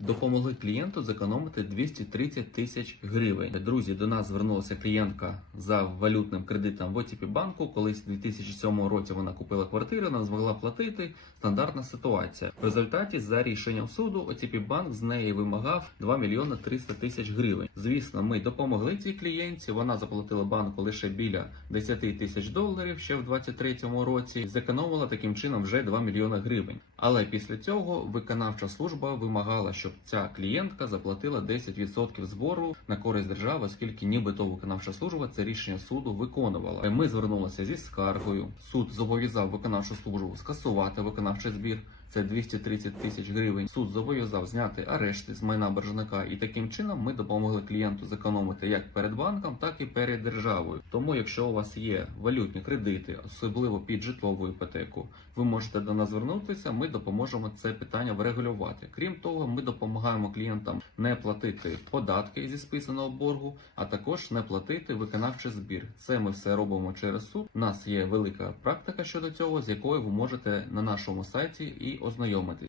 Допомогли клієнту зекономити 230 тисяч гривень. Друзі, до нас звернулася клієнтка за валютним кредитом в ОТП банку. Колись у 2007 році вона купила квартиру, не змогла платити. Стандартна ситуація. В результаті за рішенням суду ОТП банк з неї вимагав 2 мільйони 300 тисяч гривень. Звісно, ми допомогли цій клієнтці. Вона заплатила банку лише біля 10 тисяч доларів ще в 2023 році. Зекономила таким чином вже 2 мільйони гривень. Але після цього виконавча служба вимагала, щоб ця клієнтка заплатила 10% збору на користь держави, оскільки нібито виконавча служба це рішення суду виконувала. Ми звернулися зі скаргою. Суд зобов'язав виконавчу службу скасувати виконавчий збір. Це 230 тисяч гривень. Суд зобов'язав зняти арешти з майна боржника, і таким чином ми допомогли клієнту зекономити як перед банком, так і перед державою. Тому, якщо у вас є валютні кредити, особливо під житлову іпотеку, ви можете до нас звернутися. Ми допоможемо це питання врегулювати. Крім того, ми допомагаємо клієнтам не платити податки зі списаного боргу, а також не платити виконавчий збір. Це ми все робимо через суд. У нас є велика практика щодо цього, з якою ви можете на нашому сайті і ознайомитись.